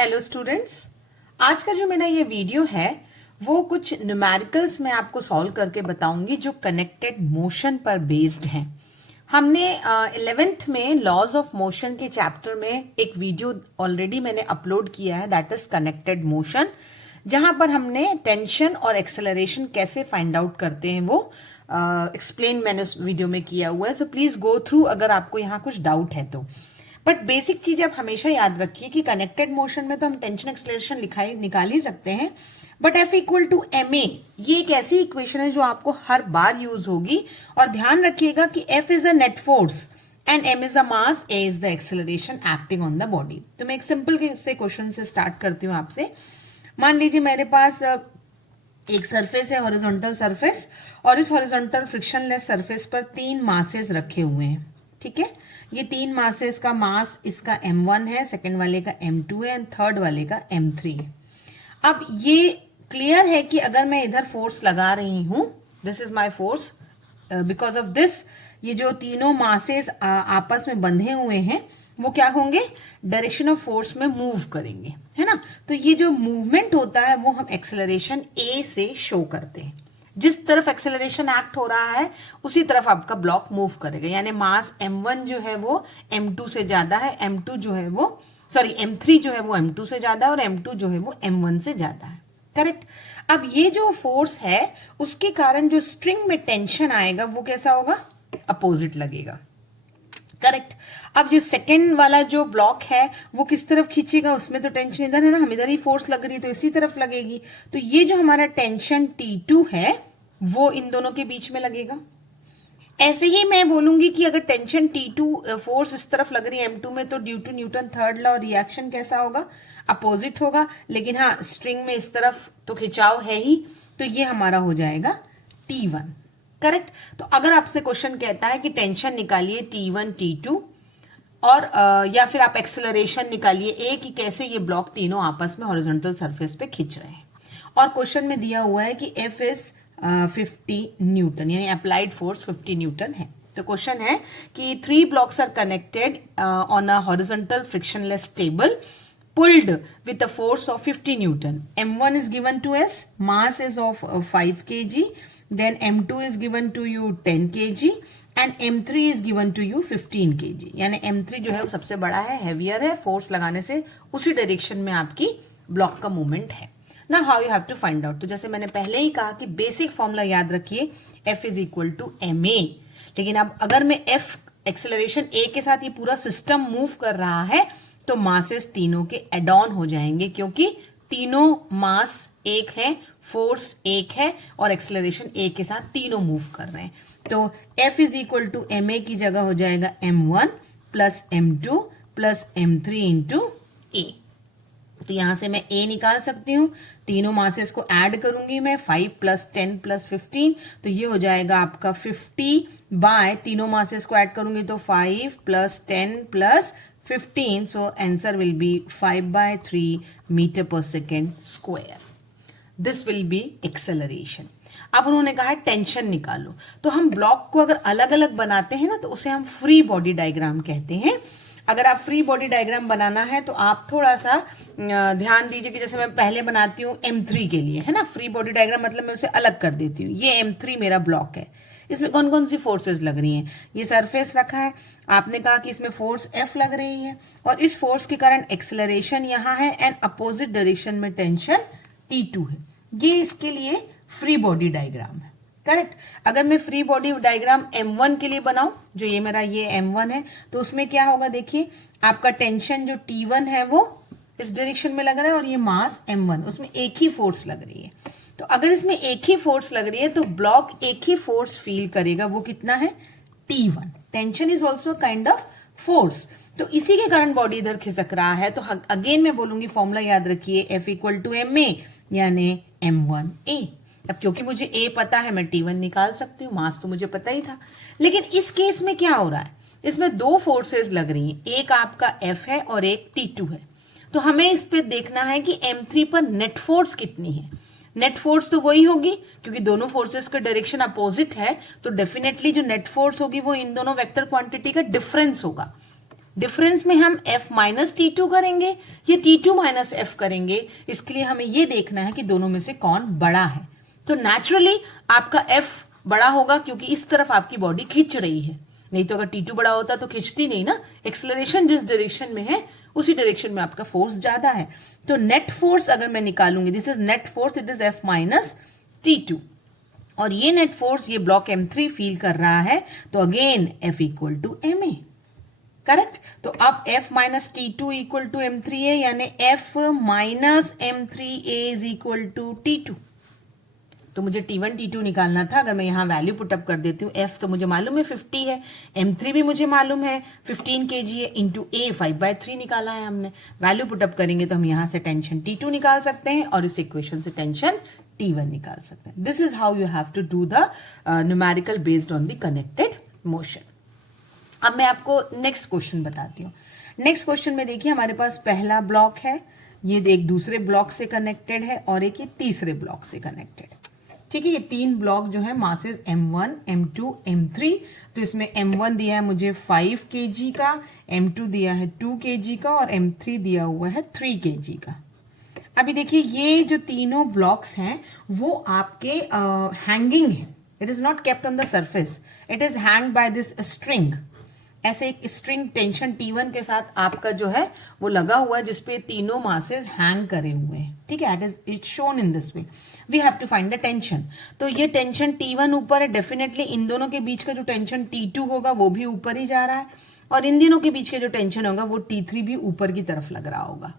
Hello students, आज का जो मेरा ये वीडियो है वो कुछ न्यूमेरिकल्स मैं आपको सॉल्व करके बताऊंगी जो कनेक्टेड मोशन पर बेस्ड हैं। हमने 11th में लॉज ऑफ मोशन के चैप्टर में एक वीडियो ऑलरेडी मैंने अपलोड किया है, दैट इज कनेक्टेड मोशन, जहां पर हमने टेंशन और एक्सेलरेशन कैसे फाइंड आउट करते हैं वो एक्सप्लेन मैंने उस वीडियो में किया हुआ है। सो प्लीज गो थ्रू अगर आपको यहाँ कुछ डाउट है तो। बट बेसिक चीज आप हमेशा याद रखिए कि कनेक्टेड मोशन में तो हम टेंशन एक्सेलरेशन निकाल ही सकते हैं, but F equal to M A ये एक ऐसी इक्वेशन है जो आपको हर बार यूज होगी। और ध्यान रखिएगा कि F is a net force and M is a mass, A is the acceleration acting on the body. तो मैं एक सिंपल से क्वेश्चन से स्टार्ट करती हूँ आपसे। मान लीजिए मेरे पास एक सरफेस है, हॉरिजॉन्टल सरफेस, और इस हॉरिजॉन्टल फ्रिक्शनलेस सरफेस पर 3 मासेस रखे हुए हैं। ठीक है, ये 3 मासेस का मास, इसका m1 है, सेकंड वाले का m2 है एंड थर्ड वाले का m3 है। अब ये क्लियर है कि अगर मैं इधर फोर्स लगा रही हूं, this is my force, because of this ये जो तीनों मासेस आपस में बंधे हुए हैं वो क्या होंगे, डायरेक्शन ऑफ फोर्स में मूव करेंगे, है ना। तो ये जो मूवमेंट होता है वो हम एक्सेलरेशन A से शो करते हैं। जिस तरफ एक्सेलरेशन एक्ट हो रहा है उसी तरफ आपका ब्लॉक मूव करेगा, यानी मास m1 जो है वो m2 से ज्यादा है, m2 जो है वो m3 जो है वो m2 से ज्यादा है और m2 जो है वो m1 से ज्यादा है। करेक्ट। अब ये जो फोर्स है उसके कारण जो स्ट्रिंग में टेंशन आएगा वो कैसा होगा, अपोजिट लगेगा। करेक्ट। अब जो सेकेंड वाला जो ब्लॉक है वो किस तरफ खींचेगा, उसमें तो टेंशन इधर है ना, हम इधर ही फोर्स लग रही है तो इसी तरफ लगेगी। तो ये जो हमारा टेंशन T2 है वो इन दोनों के बीच में लगेगा। ऐसे ही मैं बोलूंगी कि अगर टेंशन T2 फोर्स इस तरफ लग रही है M2 में, तो due to Newton third law reaction कैसा होगा, अपोजिट होगा। लेकिन हाँ, स्ट्रिंग में इस तरफ तो खिंचाव है ही, तो ये हमारा हो जाएगा T1। करेक्ट। तो अगर आपसे क्वेश्चन कहता है कि टेंशन निकालिए T1 T2 और या फिर आप एक्सेलरेशन निकालिए A कि कैसे ये ब्लॉक तीनों आपस में हॉरिजॉन्टल सरफेस पे खिंच रहे हैं, और क्वेश्चन में दिया हुआ है कि F इज 50 न्यूटन, यानी अप्लाइड फोर्स 50 न्यूटन है। तो क्वेश्चन है कि 3 blocks are connected on a horizontal frictionless table pulled with a force of 50 Newton. M1 is given to us, mass is of 5 kg, then M2 is given to you 10 kg and M3 is given to you 15 kg. यानी M3 जो है वो सबसे बड़ा है, heavier है, force लगाने से उसी डायरेक्शन में आपकी ब्लॉक का मूवमेंट है ना। How you have to find out, तो जैसे मैंने पहले ही कहा कि बेसिक फॉर्मूला याद रखिए, F is equal to M a. लेकिन अब अगर मैं F एक्सेलरेशन A के साथ ये पूरा सिस्टम मूव कर रहा है तो मासेस तीनों के एड ऑन हो जाएंगे, क्योंकि तीनों मास एक है, फोर्स एक है और एक्सेलरेशन A के साथ तीनों मूव कर रहे हैं। तो F is equal to M a की जगह हो जाएगा m1 plus m2 plus m3 into A। तो यहां से मैं A निकाल सकती हूं, तीनों मासेस को ऐड करूंगी मैं, 5 प्लस 10 प्लस 15, तो ये हो जाएगा आपका 50 बाय, तीनों मासेस को ऐड करूंगी तो 5 plus 10 plus 15, so answer will be 5/3 meter per second square. This will be acceleration. अब उन्होंने कहा टेंशन निकालो, तो हम ब्लॉक को अगर अलग अलग बनाते हैं ना तो उसे हम फ्री बॉडी डायग्राम कहते हैं। अगर आप फ्री बॉडी डायग्राम बनाना है तो आप थोड़ा सा ध्यान दीजिए कि जैसे मैं पहले बनाती हूँ M3 के लिए, है ना, फ्री बॉडी डायग्राम मतलब मैं उसे अलग कर देती हूँ। ये M3 मेरा ब्लॉक है, इसमें कौन कौन सी फोर्सेस लग रही हैं, ये सरफेस रखा है, आपने कहा कि इसमें फोर्स F लग रही है और इस फोर्स के कारण एक्सेलरेशन यहाँ है एंड अपोजिट डायरेक्शन में टेंशन T2 है। ये इसके लिए फ्री बॉडी डायग्राम है। करेक्ट। अगर मैं फ्री बॉडी डायग्राम M1 के लिए बनाऊं, जो ये मेरा ये M1 है, तो उसमें क्या होगा, देखिए आपका टेंशन जो T1 है वो इस डायरेक्शन में लग रहा है और ये मास M1, उसमें एक ही फोर्स लग रही है। तो अगर इसमें एक ही फोर्स लग रही है तो ब्लॉक एक ही फोर्स फील करेगा, वो कितना है, T1। Tension is also kind of force, तो इसी के कारण बॉडी इधर खिसक रहा है। तो अगेन मैं बोलूंगी फॉर्मूला याद रखिए, F equal to M a यानी M1A। अब क्योंकि मुझे A पता है मैं T1 निकाल सकती हूँ, मास तो मुझे पता ही था। लेकिन इस केस में क्या हो रहा है, इसमें 2 फोर्सेस लग रही हैं, एक आपका F है और एक T2 है। तो हमें इस पे देखना है कि M3 पर नेट फोर्स कितनी है। नेट फोर्स तो वही होगी, क्योंकि दोनों फोर्सेस का डायरेक्शन अपोजिट है, तो डेफिनेटली जो नेट फोर्स होगी वो इन दोनों वेक्टर क्वांटिटी का डिफरेंस होगा। डिफरेंस में हम F माइनस T2 करेंगे या T2 माइनस F करेंगे, इसके लिए हमें ये देखना है कि दोनों में से कौन बड़ा है। तो नेचुरली आपका F बड़ा होगा क्योंकि इस तरफ आपकी बॉडी खींच रही है, नहीं तो अगर T2 बड़ा होता तो खींचती नहीं ना। एक्सेलरेशन जिस डायरेक्शन में है उसी डायरेक्शन में आपका फोर्स ज्यादा है। तो नेट फोर्स अगर मैं निकालूंगी, this is net force, it is F minus T2, और ये नेट फोर्स ये ब्लॉक M3 फील कर रहा है, तो again F equal to ma, correct. तो अब F minus T2 equal to M3 है, यानी F minus M3A is equal to T2। तो मुझे T1 T2 निकालना था। अगर मैं यहां वैल्यू पुटअप कर देती हूँ, F तो मुझे मालूम है 50 है, M3 भी मुझे मालूम है 15 kg है, इंटू A 5/3 निकाला है हमने। वैल्यू पुटअप करेंगे तो हम यहां से टेंशन T2 निकाल सकते हैं और इस इक्वेशन से टेंशन T1 निकाल सकते हैं। This is how you have to do the numerical based on the connected motion. अब मैं आपको नेक्स्ट क्वेश्चन बताती हूँ। नेक्स्ट क्वेश्चन में देखिए, हमारे पास पहला ब्लॉक है, ये एक दूसरे ब्लॉक से कनेक्टेड है और एक ये तीसरे ब्लॉक से कनेक्टेड है। ठीक है, ये तीन ब्लॉक जो है मासेस M1, M2, M3। तो इसमें M1 दिया है मुझे 5 kg का, M2 दिया है 2 kg का और M3 दिया हुआ है 3 kg का। अभी देखिए, ये जो तीनों ब्लॉक्स हैं वो आपके हैंगिंग है, it is not kept on the surface, it is hang by this string. ऐसे एक स्ट्रिंग टेंशन T1 के साथ आपका जो है वो लगा हुआ है, जिसपे तीनों मासेस हैंग करे हुए हैं। ठीक है, it shown in this way. We have to find the tension. तो ये टेंशन T1 ऊपर है, डेफिनेटली इन दोनों के बीच का जो टेंशन T2 होगा वो भी ऊपर ही जा रहा है, और इन दोनों के बीच का जो टेंशन होगा वो T3 भी ऊपर की तरफ लग रहा होगा,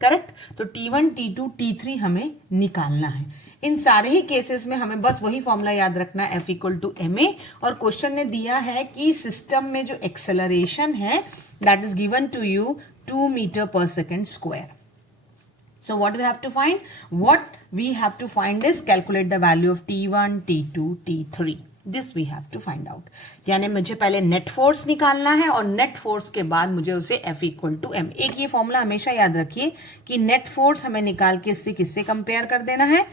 करेक्ट। तो T1, T2, T3 हमें निकालना है। इन सारे ही केसेस में हमें बस वही फॉर्मूला याद रखना है, F इक्वल टू ma। और क्वेश्चन ने दिया है कि सिस्टम में जो एक्सेलरेशन है that is given to you 2 metre पर second square. So what we have to find? What we have to find is calculate the value of T1, T2, T3. This we have to find out. यानी मुझे पहले net force निकालना है और net force के बाद मुझे उसे F इक्वल टू m। एक ये फॉर्मूला हमेशा याद रखिए कि नेट फोर्स हमें निकाल के इससे किससे कंपेयर कर देना है,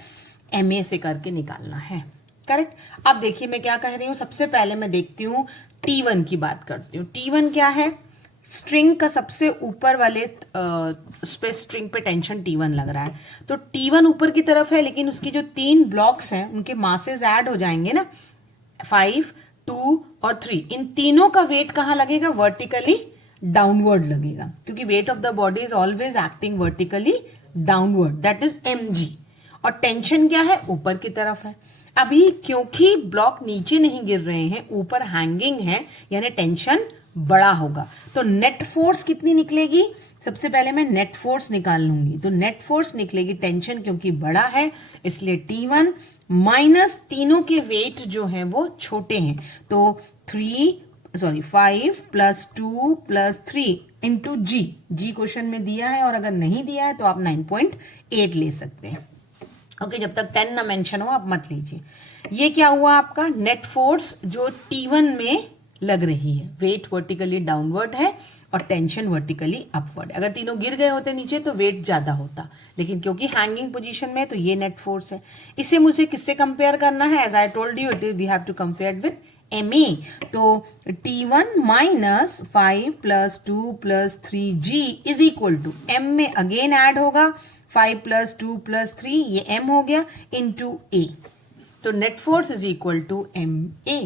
ma से करके निकालना है, करेक्ट। अब देखिए मैं क्या कह रही हूँ, सबसे पहले मैं देखती हूँ T1 की बात करती हूँ। T1 क्या है, स्ट्रिंग का सबसे ऊपर वाले स्ट्रिंग पे टेंशन T1 लग रहा है। तो T1 ऊपर की तरफ है, लेकिन उसकी जो तीन ब्लॉक्स हैं उनके मासेस ऐड हो जाएंगे ना, 5, 2 और 3। इन तीनों का वेट कहाँ लगेगा, वर्टिकली डाउनवर्ड लगेगा, क्योंकि weight of the body is always acting vertically downward, that is mg। और टेंशन क्या है, ऊपर की तरफ है। अभी क्योंकि ब्लॉक नीचे नहीं गिर रहे हैं, ऊपर हैंगिंग है, यानी टेंशन बड़ा होगा। तो नेट फोर्स कितनी निकलेगी, सबसे पहले मैं नेट फोर्स निकाल लूंगी। तो नेट फोर्स निकलेगी, टेंशन क्योंकि बड़ा है इसलिए T1 माइनस तीनों के वेट जो है वो छोटे हैं, तो 5 प्लस 2 प्लस 3 इंटू जी। क्वेश्चन में दिया है, और अगर नहीं दिया है तो आप 9.8 ले सकते हैं। ओके, जब तक 10 ना मेंशन हो आप मत लीजिए। ये क्या हुआ आपका नेट फोर्स जो T1 में लग रही है, वेट वर्टिकली डाउनवर्ड है और टेंशन वर्टिकली अपवर्ड। अगर तीनों गिर गए होते नीचे तो वेट ज्यादा होता, लेकिन क्योंकि हैंगिंग पोजीशन में, तो ये नेट फोर्स है। इसे मुझे किससे कंपेयर करना है, as I told you it is we have to compare with ma। तो T1 minus 5 plus 2 plus 3g is equal to m में अगेन ऐड होगा 5 प्लस 2 प्लस 3, ये m हो गया, इंटू a। तो net force is equal to ma।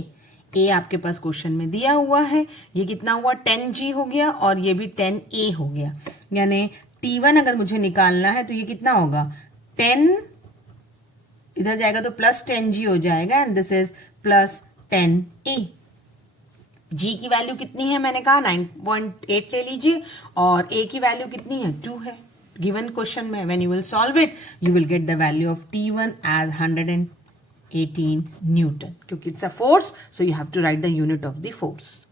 ए आपके पास क्वेश्चन में दिया हुआ है, ये कितना हुआ 10g हो गया, और ये भी 10a हो गया। यानी T1 अगर मुझे निकालना है तो ये कितना होगा, 10 इधर जाएगा तो प्लस 10g हो जाएगा, and this is plus 10a। g की वैल्यू कितनी है, मैंने कहा 9.8 ले लीजिए, और a की वैल्यू कितनी है, 2 है गिवन क्वेश्चन में। When you will solve it you will get the value of T1 as 118 newton, क्योंकि it's a force, so you have to write the unit of the force.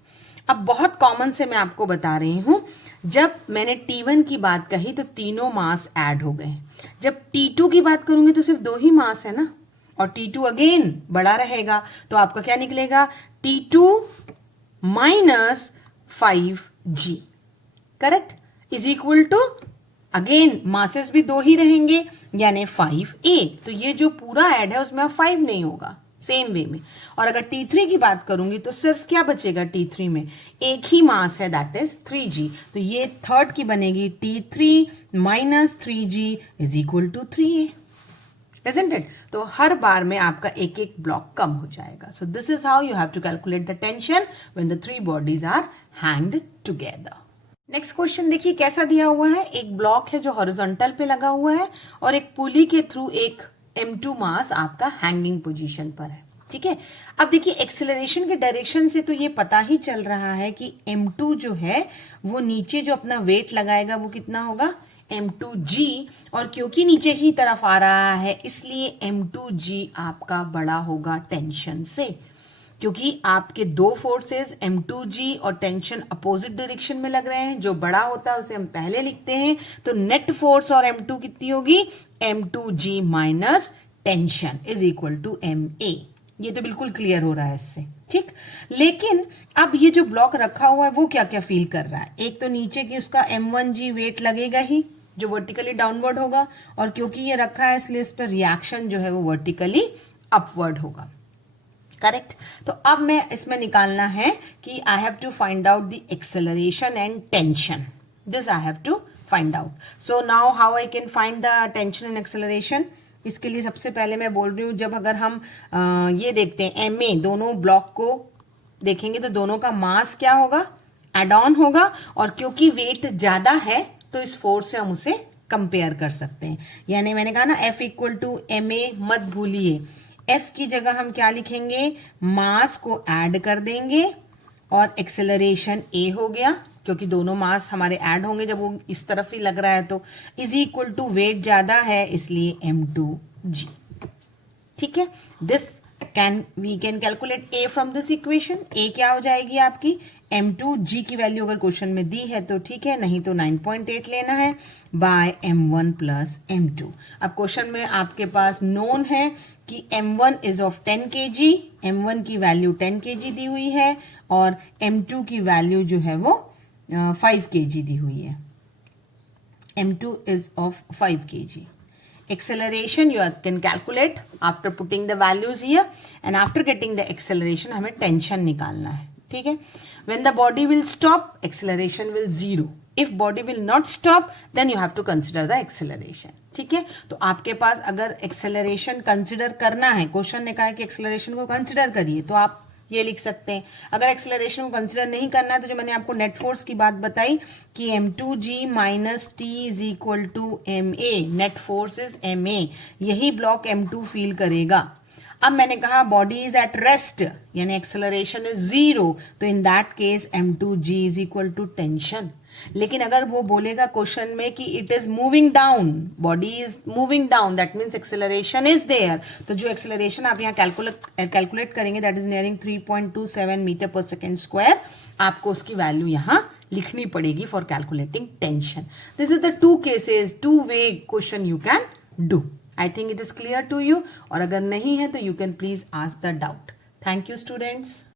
अब बहुत common से मैं आपको बता रही हूं, जब मैंने T1 की बात कही तो तीनों मास ऐड हो गए। जब T2 की बात करूंगी तो सिर्फ 2 ही मास है ना, और T2 अगेन बड़ा रहेगा, तो आपका क्या निकलेगा, T2 minus 5g, correct, is equal to again masses भी 2 ही रहेंगे, यानी 5a। तो ये जो पूरा ऐड है उसमें अब 5 नहीं होगा, सेम वे में। और अगर T3 की बात करूंगी तो सिर्फ क्या बचेगा T3 में, एक ही मास है, दैट इज 3g। तो ये थर्ड की बनेगी T3 minus 3g is equal to 3a, isn't it? तो हर बार में आपका एक एक ब्लॉक कम हो जाएगा। So this is how you have to calculate the tension when the three bodies are hanged together. Next question देखिए कैसा दिया हुआ है। एक ब्लॉक है जो हॉरिजॉन्टल पे लगा हुआ है और एक पुली के थ्रू एक m2 मास आपका हैंगिंग पोजीशन पर है, ठीक है। अब देखिए एक्सेलरेशन के डायरेक्शन से तो ये पता ही चल रहा है कि m2 जो है वो नीचे जो अपना वेट लगाएगा वो कितना होगा, m2g, और क्योंकि नीचे की तरफ आ रहा है इसलिए m2g आपका बड़ा होगा टेंशन से, क्योंकि आपके दो फोर्सेस m2g और टेंशन अपोजिट डायरेक्शन में लग रहे हैं। जो बड़ा होता है उसे हम पहले लिखते हैं, तो नेट फोर्स और m2 कितनी होगी, m2g minus tension is equal to ma। ये तो बिल्कुल क्लियर हो रहा है इससे, ठीक। लेकिन अब ये जो ब्लॉक रखा हुआ है वो क्या क्या फील कर रहा है, एक तो नीचे की उसका m1g वेट लगेगा ही जो वर्टिकली डाउनवर्ड होगा, और क्योंकि ये रखा है इसलिए इस पर रिएक्शन जो है वो वर्टिकली अपवर्ड होगा, करेक्ट। तो अब मैं इसमें निकालना है कि I have to find out the acceleration and tension, this I have to find out. So now how I can find the tension and acceleration. इसके लिए सबसे पहले मैं बोल रही हूँ, जब अगर हम ये देखते हैं ma, दोनों ब्लॉक को देखेंगे तो दोनों का मास क्या होगा, एड ऑन होगा, और क्योंकि वेट ज्यादा है तो इस फोर्स से हम उसे कंपेयर कर सकते हैं। यानी मैंने कहा ना F इक्वल टू ma, मत भूलिए F की जगह हम क्या लिखेंगे, मास को ऐड कर देंगे और एक्सेलरेशन a हो गया, क्योंकि दोनों मास हमारे ऐड होंगे जब वो इस तरफ ही लग रहा है, तो इज इक्वल टू वेट ज्यादा है इसलिए m2g, ठीक है। This we can calculate a from this equation. a क्या हो जाएगी आपकी, m2g की वैल्यू अगर क्वेश्चन में दी है तो ठीक है, नहीं तो 9.8 लेना है बाय m1 प्लस m2। अब क्वेश्चन में आपके पास नोन है कि m1 is of 10 kg, m1 की वैल्यू 10 kg दी हुई है और m2 की वैल्यू जो है वो 5 kg दी हुई है। m2 is of 5 kg. Acceleration you can calculate after putting the values here, and after getting the acceleration हमें tension निकालना है, ठीक है। When the body will stop, acceleration will 0. If body will not stop, then you have to consider the acceleration, ठीक है। तो आपके पास अगर acceleration consider करना है, क्वेश्चन ने कहा है कि acceleration को consider करिए, तो आप ये लिख सकते हैं। अगर एक्सेलरेशन को कंसिडर नहीं करना है तो जो मैंने आपको नेट फोर्स की बात बताई कि m2g minus T is equal to ma, net force is ma, यही ब्लॉक m2 फील करेगा। अब मैंने कहा बॉडी इज एट रेस्ट यानी एक्सेलरेशन इज 0, तो in that case m2g is equal to tension. लेकिन अगर वो बोलेगा क्वेश्चन में कि it is moving down, body is moving down, that means acceleration is there, तो जो एक्सेलरेशन आप यहाँ कैलकुलेट करेंगे दैट इज नियरिंग 3.27 मीटर पर सेकेंड स्क्वायर, आपको उसकी वैल्यू यहाँ लिखनी पड़ेगी for calculating tension. This is the two cases, two way question you can do. I think it is clear to you, और अगर नहीं है तो you can please ask the doubt. Thank you students.